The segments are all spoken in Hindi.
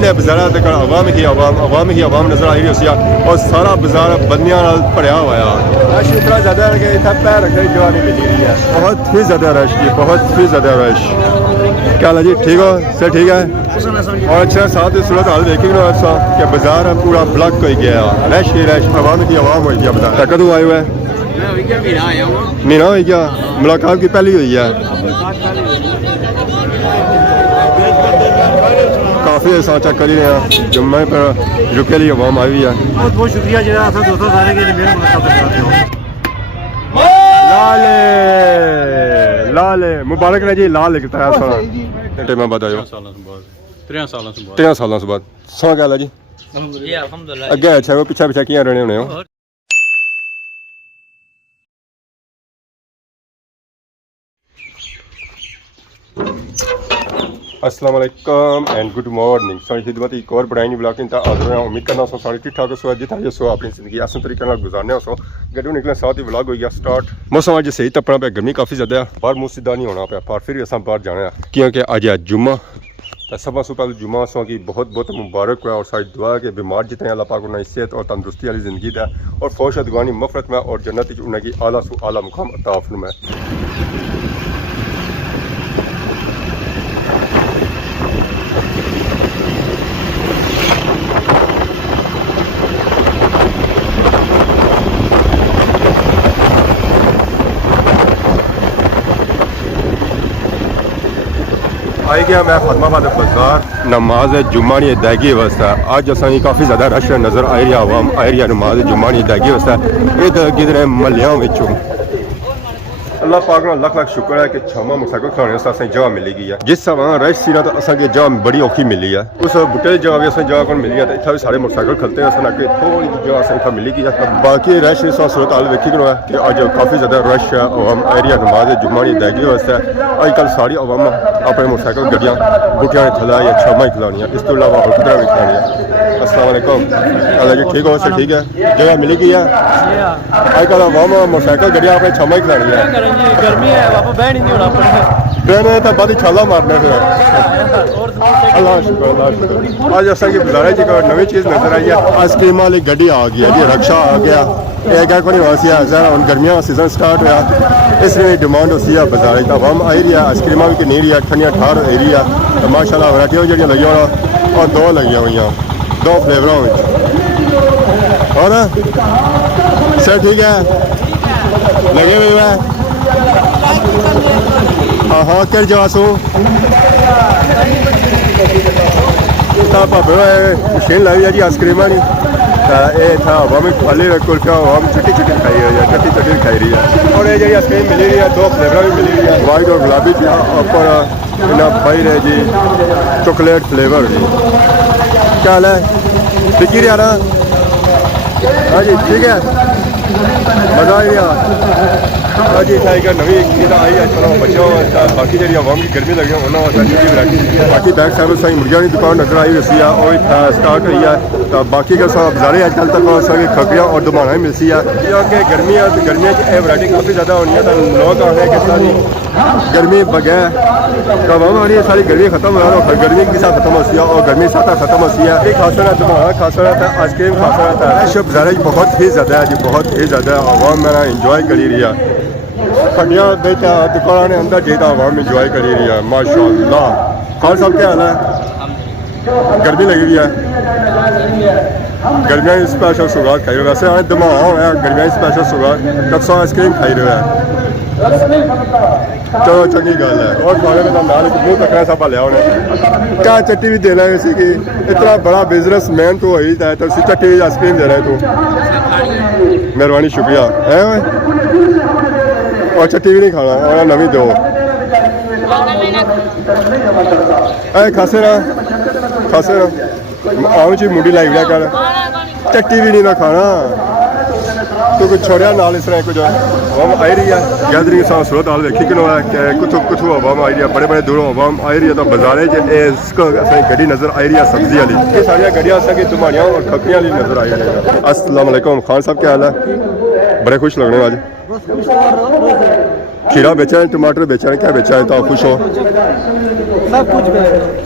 उन्हें बाजारा तक आवाम ही आवाम नजर आई रही और सारा बाजार बंदियां भरया हुआ है। रश इतना ज़्यादा है कि इतना पैर रखने की जगह नहीं मिली रही है। बहुत ही ज़्यादा रश जी, बहुत ही ज़्यादा रश। क्या हाल है जी, ठीक हो? सर ठीक है। और अच्छा साथ ही सूरत हाल देखेंगे ना ऐसा कि बाजार पूरा ब्लॉक हो गया, रश ही रश, आवाम ही आवाम हो गया बाजार। कदों आए हुए हैं? महीना हो गया, मुलाकात की पहली हुई है। काफ़ी ऐसा चेक कर ही रहे हैं जुम्मे पर रुके लिए आवाम आई हुई है। बहुत बहुत शुक्रिया जो दोस्तों सारे के लिए मेरे मुलाकात। लाले लाले मुबारक रहे जी, लाल लिखता है सारा टेमा बाद आयो 13 सालों से बाद सौ गल है जी। अगे अच्छा वो पिछा पिछा किया रहने होने हो। अस्सलाम वालेकुम एंड गुड मॉर्निंग। सारी खिदमत एक और बड़ी ब्लॉग इंता हाजिर हैं। उम्मीद करना सारे ठीक ठाक हो जितना जो सो अपनी जिंदगी आसान तरीके नाल गुजारने हो। गड्डी निकले साथ ही व्लॉग हो गया स्टार्ट। मौसम अज सही तपना पे, गर्मी काफ़ी ज़्यादा है, बाहर मुँह सीधा नहीं होना पाया, पर फिर भी अस बाहर जाना है क्योंकि अज है जुम्मा। तो सब से पहले जुम्मा सो की बहुत बहुत मुबारक हुआ और सारी दुआ है कि बीमार जितने अल्लाह पाक उन्हें सेहत और तंदुरुस्ती वाली ज़िंदगी है और फौश अदगानी मफरत में और जन्नत उनकी आला सु आला मुकाम अता फरमाए। आई गया मैं फतमाबाद बाजार नमाज जुम्मा की अदायगी वास्ते। अज असा काफ़ी ज़्यादा रश नज़र आई रहा, आवाम आई रही नमाज जुम्मा की अदायगी वास्ते। ये किधर महलों अल्लाह पाक ना लख लख शुक्र है कि छमा मोटरसाइकिल खिलाने वास्ते जगह मिली गई है। जिस वहाँ रश सी ना तो असें जगह बड़ी औखी मिली है। उस बुटे जगह भी असें जगह को मिली है तो इतना भी सारे मोटरसाइकिल खलते हैं असें थोड़ी जगह असें इतना मिली गई है। बाकी रश इस सूरत हाल वेखी है कि अज काफ़ी ज़्यादा रश है आवाम एरिया नमाज जुम्मा की अदायगी वास्ते। अजकल सारी आवाम अपने मोटरसाइकिल गड्डियाँ बुटियां थला या छमा ही खिलानी, इस तो इलावा और किधर भी खिलानी। अस्सलाम वालेकुम। अल्लाह जी ठीक हो? सर ठीक है, जगह मिली गई है। अजकल आवाम मोटरसाइकिल गड्डियाँ अपने छमा ही खिलानी है। गर्मी है वापस बैठ नहीं होना ट्रेन तो बाद छाला मारना फिर। अल्लाह शुक्र अल्लाह शुक्र। अज असा बाजारे एक नवी चीज़ नजर आई है, आइसक्रीम वाली गड्डी आ गई है जी, रक्षा आ गया। एक को नहीं वासी है जरा हम गर्मियों का सीजन स्टार्ट हुआ, इसलिए डिमांड होती है बाजार आवाम आई रही है। आइसक्रीम भी किन्नी रही है, ठंडियाँ ठार हो रही है तो माशाल्लाह वैरायटियाँ जी लगी और दो लगी हुई हैं, दो फ्लेवरों में। और सर ठीक है लगे हुए हैं। हाँ हाँ कर जा सो भावे मशीन लाई है जी आइसक्रीम की। था आवाम खाली कुल्फिया आवाम चट्टी चट्टी खाई रही है, चट्टी चट्टी खाई रही है। और ये जी आइसक्रीम मिली रही है, दो फ्लेवर भी मिली रही है, वाइट और गुलाबी थी। ऊपर इन्हें पाई रहे जी चॉकलेट फ्लेवर जी। क्या हाल है, टिकी रहा ना? हाँ जी ठीक है, मज़ा आई रहा। हाँ जी एक नवी चीज़ आई है चलो बच्चों बाकी जी आवाम की गर्मी लगी उन्होंने बाकी बैक साइड से मुर्गियों की दुकान नजर आई रही है और स्टार्ट हुई है। तो बाकी का बाजारे अजकल तक खकड़ियाँ और दुमाना ही मिलती है क्योंकि गर्मी है तो गर्मियों की वैरायटी काफ़ी ज़्यादा होनी है। तो लोग आने कि सारी गर्मी बगैर आवाम आ रही है, सारी गर्मी खत्म हो रहा है, गर्मी के साथ खत्म होती है और गर्मी साथ खत्म होती है। एक खासा रहता है, दुमाना खासा रहता है, आइसक्रीम खासा रहता है। शब बाजारे बहुत ही ज़्यादा है जी, बहुत ही ज़्यादा आवाम मेरा इंजॉय करी रही है। खड़िया बेचा दुकान अंदर जेता आवाम इंजॉय करी रही है माशाल्लाह। खान साहब क्या हाल है? गर्मी लगी रही है, गर्मिया की स्पेशल सुगात खाई रहे। वैसे आज दिमाग होना गर्मिया की स्पेशल सुगात कब सौ आइसक्रीम खाई रहे हैं। चलो चंगी गल है। और खाने में तो मुँह तकना सब लिया उन्हें क्या चट्टी भी देना है इसी की। इतना बड़ा बिजनेस मैन तो वही है तो उसी चट्टी आइसक्रीम दे रहा है तो मेहरबानी शुक्रिया है। और चट्टी भी नहीं खाना और नवी दो खासे ना आओ जी मुंडी लाई लिया कर, चट्टी भी नहीं ना खाना तो कुछ छोड़िया नाल इस तरह कुछ आवाम आई रही है। गैदरिंग सा सूरत हाल देखी कि कुछ आवाम आई रही है, बड़े बड़े दूरों आवाम आई रही है। तो बाजारे गड्डी नजर आई रही है सब्जी वाली, ये सारिया गड्डियाँ दुमानियाँ और खकड़ियाँ वाली नजर आई रही है। अस्सलाम वालेकुम खान साहब क्या हाल है? बड़े खुश लग रहे हो आज। खीरा बेचा है, टमाटर बेचा है, क्या बेचा है तो आप खुश हो?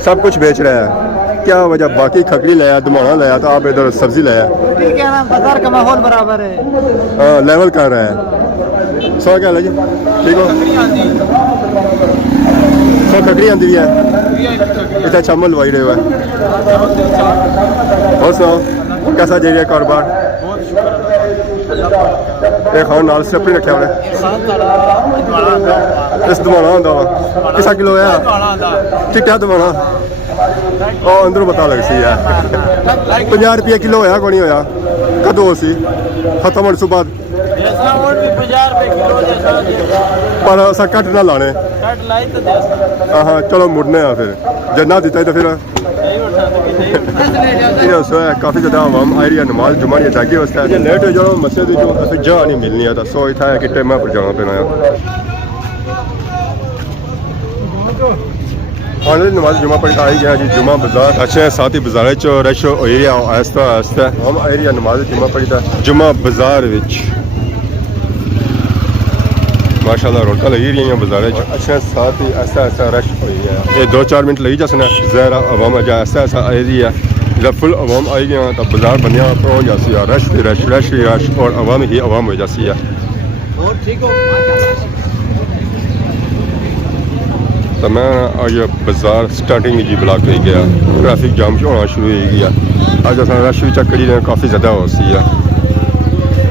सब कुछ बेच रहे हैं। क्या वजह बाकी खकड़ी लाया दमाना लाया तो आप इधर सब्जी लाया ठीक है ना बाजार का माहौल बराबर है हाँ लेवल कर रहा है सौ क्या है जी ठीक हो सौ खकड़ी आती है इतना चावल लवाई रहे हुआ और सुनाओ कैसा जा रहा है कारोबार ਇਹ ਖਾਣ ਨਾਲ ਸੇ ਆਪਣੀ ਰੱਖਿਆ ਉਹਨੇ ਇਸ ਦਵਾਣਾ ਹੁੰਦਾ ਵਾ ਕਿਸਾ ਕਿਲੋ ਆ ਚਿੱਟਾ ਦਵਾਣਾ ਉਹ ਅੰਦਰੋਂ ਪਤਾ ਲੱਗ ਸੀ ਯਾਰ 50 ਰੁਪਏ ਕਿਲੋ ਹੋਇਆ ਕੋਈ ਨਹੀਂ ਹੋਇਆ ਕਦੋਂ ਸੀ ਖਤਮ ਹੋਣ ਤੋਂ ਬਾਅਦ जैसा और भी 50 रुपए किलो जैसा ਪਰ ਅਸਾਂ ਕੱਟ ਨਾ ਲਾਣੇ कट लाई तो जैसा ਹਾਂ ਚਲੋ ਮੁੜਨੇ ਆ ਫਿਰ ਜੇ ਨਾ ਦਿੱਤਾ ਤਾਂ ਫਿਰ नहीं उठा तो ਇਹ ਸੋ ਕਾਫੀ ਜ਼ਿਆਦਾ ਆਵਾਮ ਆ ਰਹੀ ਹੈ ਨਮਾਜ਼ ਜੁਮਾ ਦੀ ਅਦਾਇਗੀ ਵਾਸਤੇ ਜੇ ਲੇਟ ਹੋ ਜਾਓ ਮਸਜਿਦ ਵਿੱਚੋਂ ਅਸੀਂ ਜਾ ਨਹੀਂ ਮਿਲਣੀ ਆ ਤਾਂ ਸੋ ਇੱਥੇ ਹੈ ਕਿ ਟਾਈਮਾਂ ਪਰ ਜਾਣਾ ਪੈਣਾ ਆ ऑनलाइन नमाज जुमा पढ़ आई गया जी जुमा बाजार अच्छे साथ ही बाजार रश हो रहा आहिस्ता आहिस्ता हम एरिया नमाज जुमा पढ़ी जुमा बाजार माशाल्लाह रौनक लगी रही हैं बाजार अच्छे साथ ही आहिस्ता आहिस्ता रश हो रहा है ये 2-4 मिनट लगी जसना ज़रा अवाम अजा आहिस्ता आहिस्ता आ रही है जब फुल अवाम आई गया तब बाजार बनिया पहुँच जाती है रश भी रश रश ही रश और अवाम ही अवाम हो जाती है और ठीक हो तो मैं अज बाजार स्टार्टिंग जी ब्लॉक हो गया ट्रैफिक जाम होना शुरू हो गया अज अस रश भी चेक करी काफ़ी ज़्यादा हो सी है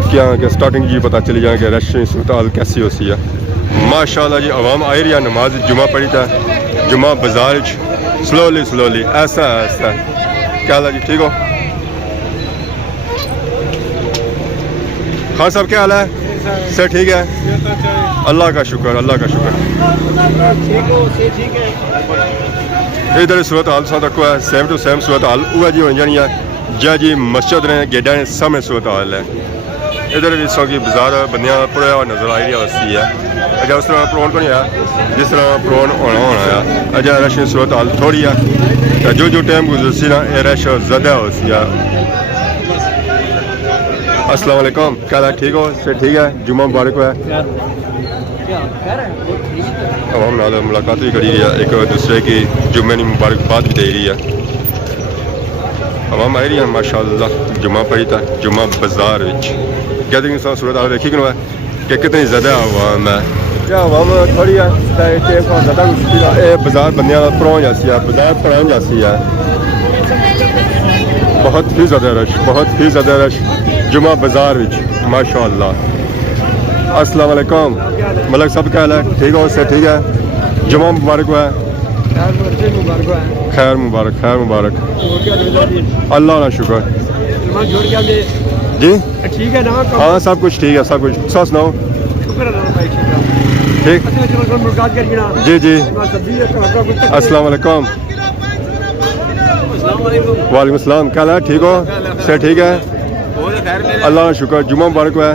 क्या कि स्टार्टिंग जी पता चली जाए कि रश सूरत हाल कैसी हो सी है माशाल्लाह जी अवाम आई रही है नमाज जुमा पढ़ी था जुमा बाजार स्लोली स्लोली ऐसा ऐसा क्या हाल है जी ठीक हो खान साहब क्या हाल है सर ठीक है अल्लाह का शुक्र अल्लाह का शुक्र ठीक हो से ठीक है इधर सूरत हाल सा तक है सेम टू सेम सूरत हाल वह जी हो जानी है जै जी मस्जिद ने गेडा ने सामने सूरत हाल है इधर भी सौ की बाजार बंदियां पूरा नजर आई रही है अजा उस तरह प्रोन को नहीं है जिस तरह प्रोन होना है अजा रश सूरत हाल थोड़ी है जो जो टाइम गुजरसी ना ये रश ज़्यादा हो सी है अस्सलाम वालेकुम क्या हाल है ठीक हो से ठीक है जुम्मा मुबारक है अवाम नाल मुलाकात भी करी है एक दूसरे की जुम्मे की मुबारकबाद भी दे रही है अवाम आई रही है माशाल्लाह जुम्मा पढ़ी था जुम्मा बाजार गैदरिंग सूरत हाल देखी कि कितनी ज़्यादा अवाम है क्या अवाम थोड़ी है ज़्यादा बाजार बंद पहुँच जाती है बाजार पहुँच जाती है बहुत ही ज़्यादा रश जुमा बाजार माशाल्लाह अस्सलाम वालेकुम मलक साहब क्या हाल है ठीक हो से ठीक है जुमा मुबारक है खैर मुबारक अल्लाह का शुक्र जी ठीक है ना हाँ सब कुछ ठीक है सब कुछ सो सुनाओ ठीक जी जी अस्सलाम वालेकुम वालेकुम अस्सलाम क्या हाल है ठीक हो से ठीक है अल्लाह का शुक्र जुम्मा मुबारक है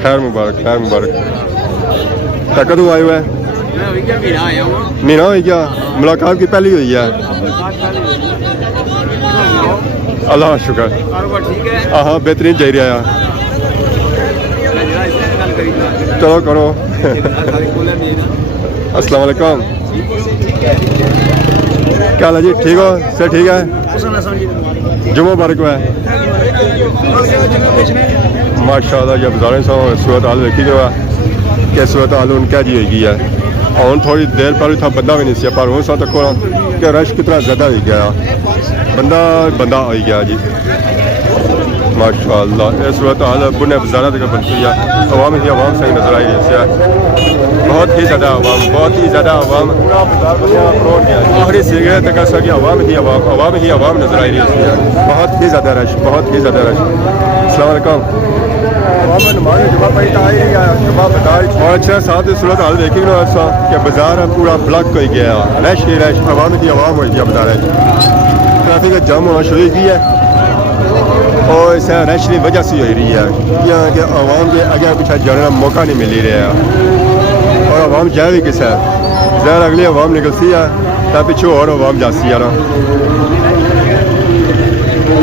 खैर मुबारक तो कदों आए हुए महीना हो गया मुलाकात की पहली हुई है अल्लाह का शुक्र हाँ बेहतरीन जा रहा है चलो करो अस्सलाम वालेकुम क्या हाल है जी ठीक हो सर ठीक है जुम्मा मुबारक है माशाल्लाह जब बाजार सूरत हाल देखी गया कि सूरत हाल उनका जी होगी है और थोड़ी देर पहले था बंदा भी नहीं सी पर हूँ तक कि रश कितना ज़्यादा हो गया बंदा हो गया जी माशाल्लाह ये सूरत हाल बुने बाजार तक बनती है अवाम ही अवाम सही नजर आई रही है बहुत ही ज़्यादा अवाम आखिरी सिगरेट तक सकी अवाम ही अवाम नजर आई रही है बहुत ही ज़्यादा रश अस्सलाम वालेकुम और अच्छा साथ सूरत हाल देखी कि बाजार पूरा ब्लॉक हो गया रश ही रश अवाम ही अवाम हो गया बाजार ट्रैफिक जाम होना शुरू की है और इस रश की वजह से हो रही है कि अवाम के आगे पीछे जाने का मौका नहीं मिल रहा और अवाम जाए भी किस है जहर अगली अवाम निकलती है तब पिछू और अवाम जाती है ना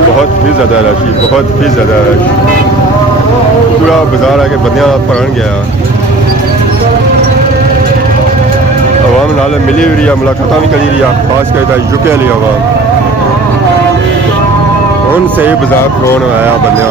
बहुत ही ज़्यादा रश पूरा बाजार आके बंदियां भरन गया आवाम नाल मिली हुई है, मुलाकात भी करी रही है, खास कर यूके वाली आवाम उन से ही बाजार खलोन आया बंदे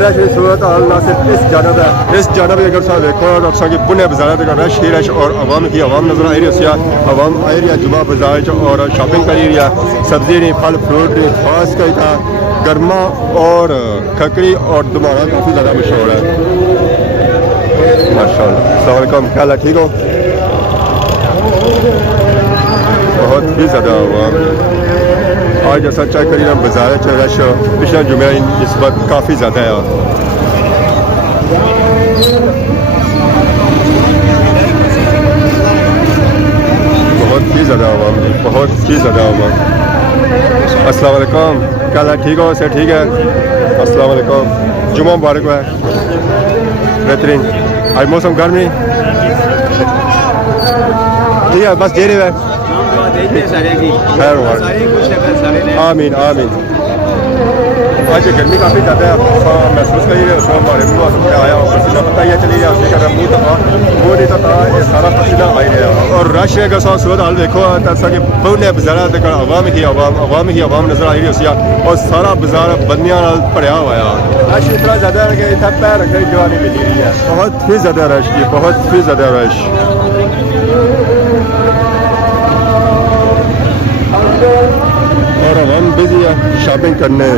रश सूरत हाल ना सिर्फ इस जानब है, इस जानब अगर साहब देखो असा कि बुने बाजार तक रश ही रश और आवाम की आवाम नजर आई रही है। आवाम आई रही है जुमा बाजार और शॉपिंग करी रही है, सब्जी नहीं फल फ्रूट नहीं, खास कर था गर्मा और खकड़ी और दुमारा काफ़ी ज़्यादा मशहूर है माशाल्लाह। अस्सलाम वालेकुम, क्या हाल है, ठीक हो? बहुत ही ज़्यादा आवाम आज ऐसा चेक करिए ना बाजार रश पिछला जुमे इस वक्त काफ़ी ज़्यादा है। बहुत ही ज़्यादा आवाम जी, बहुत ही ज़्यादा आवाम। अस्सलाम वालेकुम, क्या हाल है, ठीक हो? से ठीक है, अस्सलाम वालेकुम, जुमा मुबारक है, बेहतरीन। आज मौसम गर्म नहीं ठीक है, बस जेरे है खैर आमीन आमीन। आज गर्मी काफ़ी ज़्यादा है, महसूस करी रहे उसमें हमारे मुँह से आया और पसीना पता ही चली गया उसके कारण मुँह नहीं था ये सारा पसीना आ ही रहा और रश अगर सौ सूरत हाल देखो ऐसा कि बहुने बाजार तक आवाम ही आवाम नजर आई रही है और सारा बाजार बंदियां भरया हुआ है। रश इतना ज़्यादा है कि इतना पैर रखने की जगह नहीं मिली रही है, बहुत ही ज़्यादा रश की, बहुत ही ज़्यादा रश। और हम बिजी है शॉपिंग करने,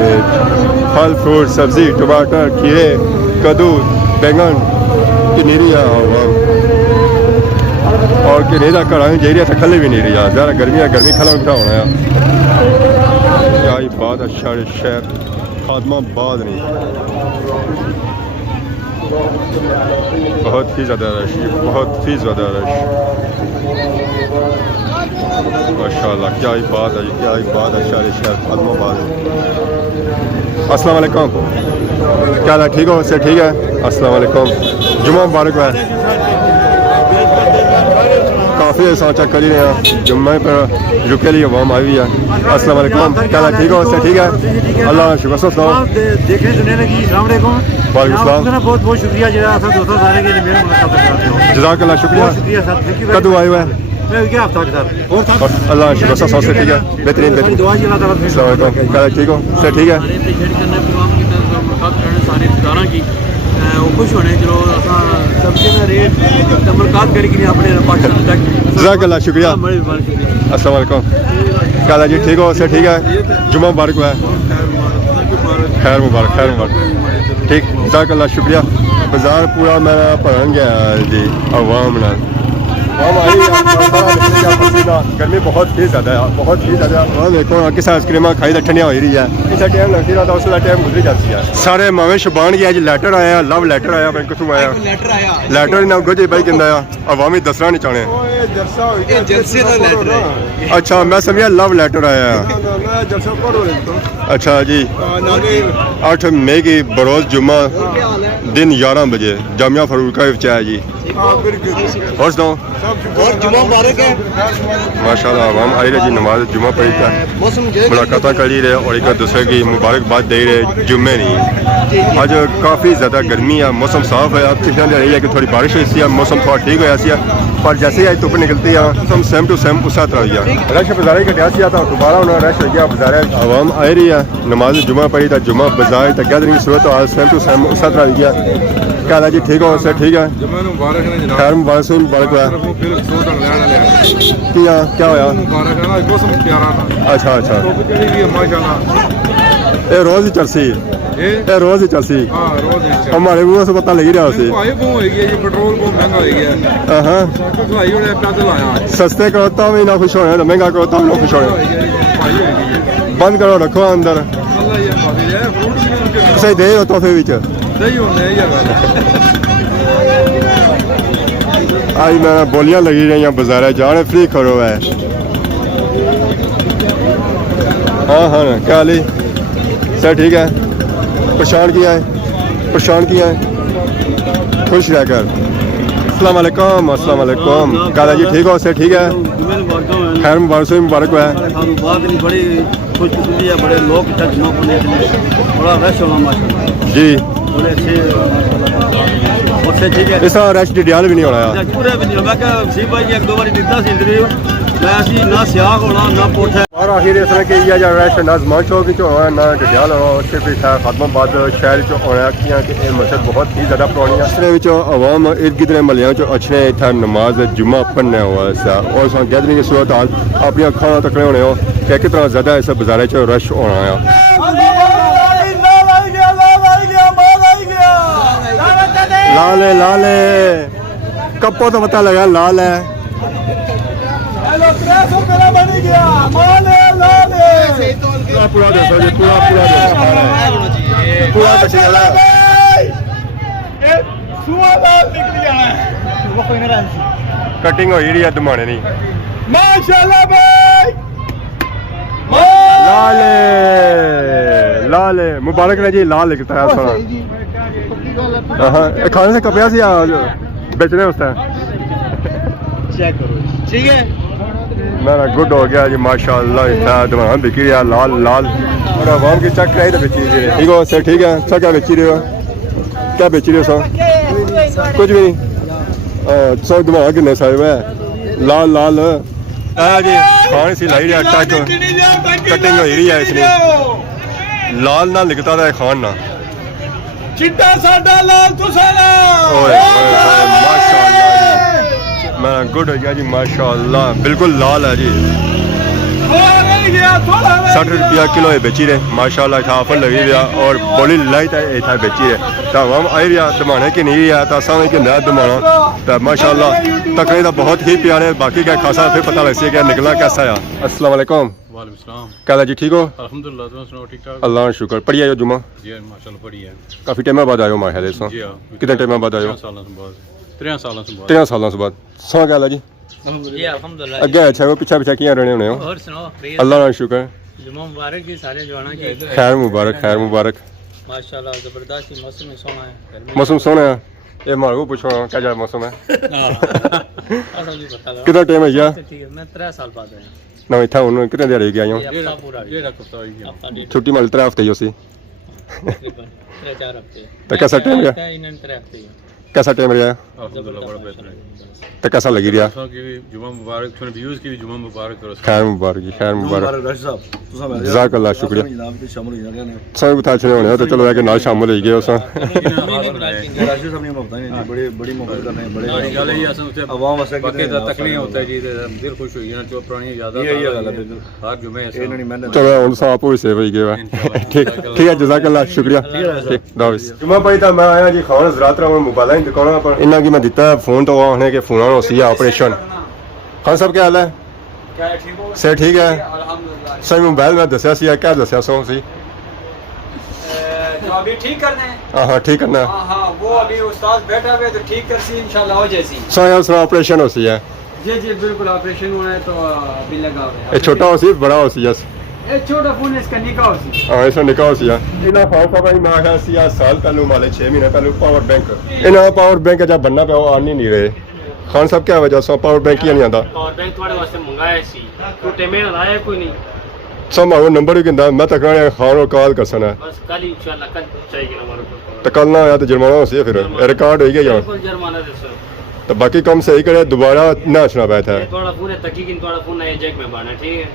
फल फ्रूट सब्जी टमाटर खीरे कद्दू बैंगन किनीरी है और किनेरा कराएं जेरिया तो खले भी नहीं रही है, ज़्यादा गर्मी है, गर्मी खला उठा होना है। क्या ही बात है, शहर खादमा बाद नहीं, बहुत ही ज़्यादा रश, बहुत ही ज़्यादा रश माशाल्लाह। क्या ही बात है, क्या ही बात है, शहर खादमाबाद। अस्सलाम वालेकुम, क्या हाल है, ठीक हो? से ठीक है, अस्सलाम वालेकुम, जुमा मुबारक है। काफ़ी ऐसा चेक कर रहे हैं जुम्मे पर रुके लिए आवाम आई हुई है। अस्सलाम वालेकुम, क्या हाल है, ठीक हो? से ठीक है, अल्लाह शुक्र देखने सुनने लगी। अस्सलाम वालेकुम, बहुत बहुत शुक्रिया जरा सारे के लिए जज़ाकल्लाह, शुक्रिया। कदू आए हुए हैं? अल्लाह शुक्र से ठीक है, बेहतरीन बेहतरीन। अस्सलाम वालेकुम, क्या ठीक हो? से ठीक है, खुश होने चलो सब्जी में रेट मुलाकात करके अपने पाकिस्तान तक जज़ाकल्लाह, शुक्रिया। अस्सलाम वालेकुम, क्या हाल है जी, ठीक हो? से ठीक है, जुमा मुबारक है, खैर मुबारक, खैर मुबारक, ठीक, जज़ाकल्लाह, शुक्रिया। बाजार पूरा मेरा भरन गया जी आवाम नाल, गर्मी बहुत ही ज़्यादा है, बहुत ही ज़्यादा। और देखो किस आइसक्रीम खाई तो ठंडिया हो रही है, इस टाइम लगती रहा उस टाइम गुजरी जाती है। सारे मावे शबान गया जी, लैटर आया, लव लैटर आया, मैं कितों आया लैटर ना गुजे भाई कहता है अवामी दसना नहीं चाहने। अच्छा मैं समझा लव लैटर आया। अच्छा जी, 8 मई की बरोज़ जुम्मा दिन 11 बजे जामिया फरूका है जी। और सुनाओ, जुमा मुबारक है माशाल्लाह। आवाम आई रहे जी, नमाज जुमा पढ़ी था, मुलाकात करी रहे और एक दूसरे की मुबारकबाद दे रहे। जुम्मे नहीं आज काफ़ी ज़्यादा गर्मी है, मौसम साफ है, अब पिछले रही है कि थोड़ी बारिश हुई थी, मौसम थोड़ा ठीक होया सी, पर जैसे ही आज धुप निकलती है मौसम सेम टू सेम उस तरह हुई है। रश बाजार कटिया सी था, दोबारा उन्होंने रश हो गया बाजार। आवाम आई रही है, नमाज जुमा पढ़ी था, जुमा बाजार तक गैदरिंग सूरत हाल सेम टू सेम उस तरह हुई है। क्या हाल है जी, ठीक हो? से ठीक है, खैर मुबारक से मुबारक है। क्या होया? अच्छा अच्छा, ये रोज़ ही चलसी, ये रोज़ ही चलसी, हमारे मुँह से पता लगी रहा उसे। सस्ते करो तो भी ना खुश होने, महंगा करो तो ना खुश होने। बंद करो, रखो अंदर, सही दे हो तोहफे बिच। आज मैं बोलियां लगी रही बाजार जाने फ्री करो है। हाँ हाँ, क्या हाल है? सर ठीक है, परेशान किया है, परेशान किया है, खुश रह कर। अस्सलाम वालेकुम, अस्सलाम वालेकुम, क्या हाल है जी, ठीक हो? सर ठीक है, खैर मुबारक से मुबारक है। बड़ी खुशखबरी है, बड़े लोग बड़ा रश होगा माशाल्लाह जी, बड़े अच्छे ਉੱਥੇ ਠੀਕ ਹੈ ਇਸ ਤਰ੍ਹਾਂ ਰਸ਼ ਡਿਆਲ ਵੀ ਨਹੀਂ ਹੋਣਾ ਆ ਪੂਰੇ ਵੀ ਨਹੀਂ ਮੈਂ ਕਿਹਾ ਸੀ ਭਾਈ ਜੀ ਇੱਕ ਦੋ ਵਾਰੀ ਦਿੱਤਾ ਸੀ ਇੰਟਰਵਿਊ ਮੈਂ ਅਸੀਂ ਨਾ ਸਿਆਗ ਹੋਣਾ ਨਾ ਪੋਠਾ और आखिर इस तरह के या रश ना जमान चौक च होना ना डडियाल होना उसके फिर खादमाबाद शहर च होना कि ये मस्जिद बहुत ही ज़्यादा पुरानी है इसलिए आवाम इर्द गिर्द महल्लों च अच्छे इतना नमाज जुम्मा पढ़ने हुआ और गैदरिंग की सूरत हाल अपनी अखां तकने होने हो कि कितना ज़्यादा इस बाजारे च रश होना है लाल है लाल है कपो तो पता लगा लाल है पूरा देखो जी पूरा कचरा कटिंग हो रही है दमाने नहीं माशाल्लाह भाई लाल लाल मुबारक ने जी लाल लिखता है सोना हाँ खाने से कपड़ा से बेचने उसका चेक करो ठीक है मेरा गुड हो गया जी माशाल्लाह इतना दवान बिकी रहा लाल लाल और आवाम की चेक कराई तो बेची रही ठीक हो सर ठीक है सर क्या बेची रहे हो क्या बेची रहे हो सर कुछ भी नहीं सौ दवा किन्ने साहिब है लाल लाल जी खाने से लाई रहा टक कटिंग हो रही है इसने लाल ना लिखता था खान ना चिट्टा साडा लाल तुसाना माशाल्लाह मैं गुड हो गया जी माशाल्लाह बिल्कुल लाल है जी 60 रुपया किलो है बेची रहे माशाल्लाह था ऑफर लगी रहा और बड़ी लाइट है था बेची रहे तो हम आई रहा दमाने की नहीं रहा था सामने कि नया दमाना तो माशाल्लाह तकरीर तो बहुत ही प्यारे बाकी का खासा फिर पता लग सके निकला कैसा है अस्सलाम वालेकुम क्या जी ठीक हो अल्हम्दुलिल्लाह तुम सुनाओ ठीक ठाक अल्लाह का शुक्र पढ़ी आयो जुमा जी माशाल्लाह बढ़िया काफ़ी टाइम बाद आयो माशा जी हां कितने टाइम बाद आयो 3 सालों से बाद 13 सालों से बाद सौ क्या जी जी अल्हम्दुलिल्लाह अगे अच्छा वो पीछे पीछे किया रहने होने हो और सुनाओ अल्लाह का शुक्र जुम्मा मुबारक की सारे जवाना की खैर मुबारक माशाल्लाह जबरदस्त मौसम सोना है मौसम सोना है ये मारो को पूछो क्या जा मौसम है असल जी पता लगा कितना टाइम है यार ठीक है मैं 3 साल बाद आया ना इतना उन्होंने कितने देर गया हूँ हफ्ता पूरा ये रखता है हफ्ता डेढ़ छुट्टी मिल 3 हफ्ते ही उसी तकरीबन 3-4 हफ्ते तो कैसा टाइम रहा इन्हें 3 हफ्ते कैसा टाइम रहा अल्हम्दुलिल्लाह बड़ा बेहतर है तो कैसा लगी रहा की भी जुम्मा मुबारक सुन व्यूज की भी जुम्मा मुबारक करो खैर मुबारक जी खैर मुबारक डॉक्टर साहब तुसा मैं जज़ाकल्लाह शुक्रिया जनाब ते शामिल हो जाने सब कुछ अच्छे होने तो चलो कि नाल शामिल हो गए उस राशि साहब ने मोहब्बत है बड़े बड़ी मोहब्बत करने हैं बड़ी बड़े गल है असन उते आवाम वास्ते बाकी दा तकलीफ होता है जी दिल खुश हो जाना जो पुरानी यादां ये गल है बिल्कुल हर जुमे ऐसा इन्होंने मेहनत चलो हम साफ हो से भाई गए ठीक ठीक है जज़ाकल्लाह शुक्रिया ठीक दाविस जुम्मा भाई तो मैं आया जी खान ज़रात रहा हूं मोबाइल ही दुकान पर इन्ना की मैं दिता है फोन तो आने के फोन होसी ऑपरेशन खान साहब क्या हाल है क्या ठीक हो सर ठीक है अल्हम्दुलिल्लाह सही मोबाइल में दसिया सी क्या दसिया सो सी जो अभी ठीक करने हैं हाँ ठीक करना है हाँ वो अभी उस्ताद बैठा हुआ है तो ठीक कर सी इंशाल्लाह हो जैसी सो ऑपरेशन होसी है जी जी बिल्कुल ऑपरेशन हुआ है तो अभी लगा हुआ है ये छोटा होसी बड़ा होसी यस ये छोटा फोन है इसका निकाह होसी हाँ इसमें निकाह होसी है इना फाल का भाई मैं आया सी साल पहले माले 6 महीने पहले पावर बैंक इना पावर बैंक जब बनना पे वो आन ही नहीं रहे खान साहब क्या वजह से पावर बैंक ही नहीं आता पावर बैंक थोड़े वास्ते मंगाया सी टूटे में लाया कोई नहीं सब मारो नंबर भी कहता मैं तक खान और कॉल कर सना बस कल इंशाल्लाह कल चाहिए हमारे को तो कल ना आया तो जुर्माना हो सी फिर रिकॉर्ड हो गया यहाँ बिल्कुल जुर्माना दसो तो बाकी कम सही करे दोबारा ना आना बैठा है थोड़ा पूरे तकीन थोड़ा फोन नया जैक में बाना ठीक है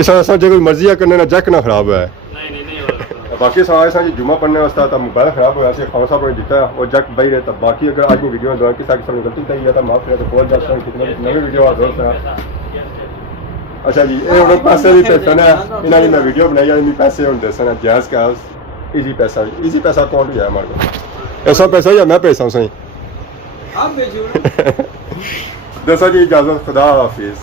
इस तरह जो कोई मर्जी करने ना जैक ना खराब है नहीं होगा बाकी सारे सारे जुम्मा पढ़ने वास्ते तब मोबाइल खराब हो ऐसे खान साहब ने दिता है और जग बही रहे तब बाकी अगर आज की वीडियो दौरान किसी किस्म की गलती कही है तो माफ करें तो बहुत जाता हूँ कितने नवी वीडियो आ दोस्त है अच्छा जी ये उन्होंने पैसे भी पैसा है इन्होंने मैं वीडियो बनाई है पैसे होने दसन जैस का इजी पैसा अकाउंट भी है हमारे को ऐसा पैसा या मैं पैसा सही आप भेजो दसा जी इजाजत खुदा हाफिज